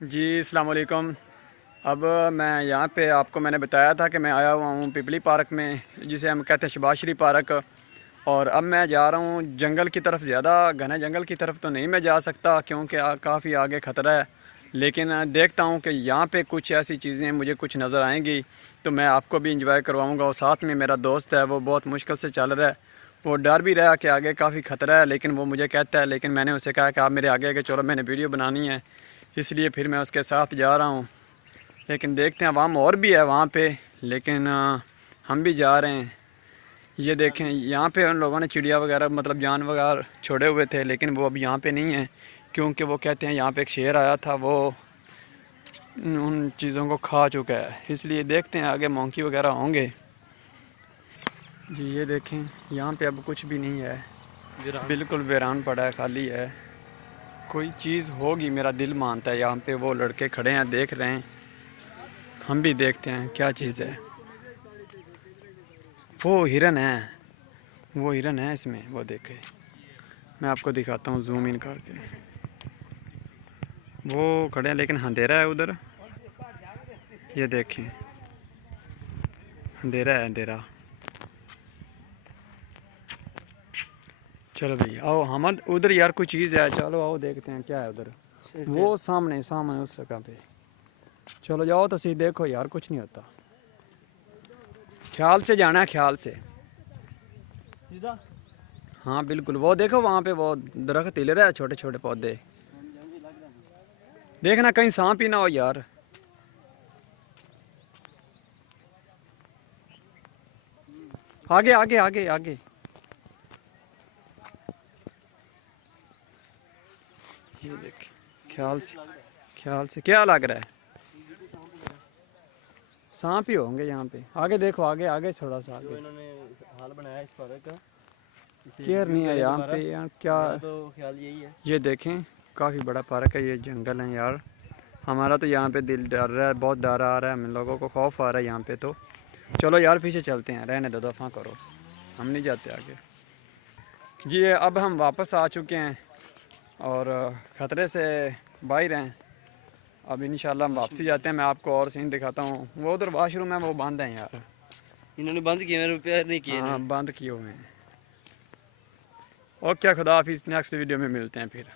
जी अस्सलाम वालेकुम। अब मैं यहाँ पे आपको मैंने बताया था कि मैं आया हुआ हूँ पिपली पार्क में, जिसे हम कहते हैं शबाशरी पार्क। और अब मैं जा रहा हूँ जंगल की तरफ। ज़्यादा घने जंगल की तरफ तो नहीं मैं जा सकता क्योंकि काफ़ी आगे ख़तरा है, लेकिन देखता हूँ कि यहाँ पे कुछ ऐसी चीज़ें मुझे कुछ नज़र आएंगी तो मैं आपको भी इंजॉय करवाऊँगा। और साथ में मेरा दोस्त है, वो बहुत मुश्किल से चल रहा है, वो डर भी रहा कि आगे काफ़ी ख़तरा है, लेकिन वो मुझे कहता है, लेकिन मैंने उसे कहा कि आप मेरे आगे आगे चलो, मैंने वीडियो बनानी है, इसलिए फिर मैं उसके साथ जा रहा हूँ। लेकिन देखते हैं, अवाम और भी है वहाँ पे, लेकिन हम भी जा रहे हैं। ये देखें, यहाँ पे उन लोगों ने चिड़िया वगैरह मतलब जानवर छोड़े हुए थे, लेकिन वो अब यहाँ पे नहीं है क्योंकि वो कहते हैं यहाँ पे एक शेर आया था, वो उन चीज़ों को खा चुका है। इसलिए देखते हैं आगे मंकी वगैरह होंगे। जी ये देखें, यहाँ पे अब कुछ भी नहीं है, बिल्कुल वीरान पड़ा है, खाली है। कोई चीज़ होगी, मेरा दिल मानता है। यहाँ पे वो लड़के खड़े हैं, देख रहे हैं, हम भी देखते हैं क्या चीज़ है। वो हिरन है, वो हिरन है इसमें, वो देखे, मैं आपको दिखाता हूँ जूम इन करके। वो खड़े हैं लेकिन अंधेरा है उधर, ये देखें अंधेरा है, अंधेरा। चलो भैया आओ हमद, उधर यार कोई चीज़ है, चलो आओ देखते हैं क्या है उधर। वो सामने सामने उस जगह पे, चलो जाओ तो सही, देखो यार कुछ नहीं होता, ख्याल से जाना है, ख्याल से। हाँ बिल्कुल, वो देखो वहाँ पे वो दरख्त हिल रहा है, छोटे छोटे पौधे, देखना कहीं सांप ही ना हो यार। आगे आगे आगे आगे, ये देख, ख्याल से क्या लग रहा है, सांप ही होंगे यहाँ पे। आगे देखो, आगे आगे थोड़ा सा आगे, इन्होंने हाल बनाया इस पार्क का, केयर नहीं है यहाँ पे यार, क्या तो ख्याल यही है। ये देखें काफ़ी बड़ा पार्क है, ये जंगल है यार। हमारा तो यहाँ पे दिल डर रहा है, बहुत डर आ रहा है, हम लोगों को खौफ आ रहा है यहाँ पे। तो चलो यार पीछे चलते हैं, रहने दो, दफ़ा करो, हम नहीं जाते आगे। जी अब हम वापस आ चुके हैं और ख़तरे से बाहर हैं। अब इंशाल्लाह हम वापसी जाते हैं, मैं आपको और सीन दिखाता हूँ। वो उधर वाशरूम है, वो बंद है यार, इन्होंने बंद किए, रिपेयर नहीं किए। हाँ बंद किए हुए हैं। ओके खुदा हाफिज़, नेक्स्ट वीडियो में मिलते हैं फिर।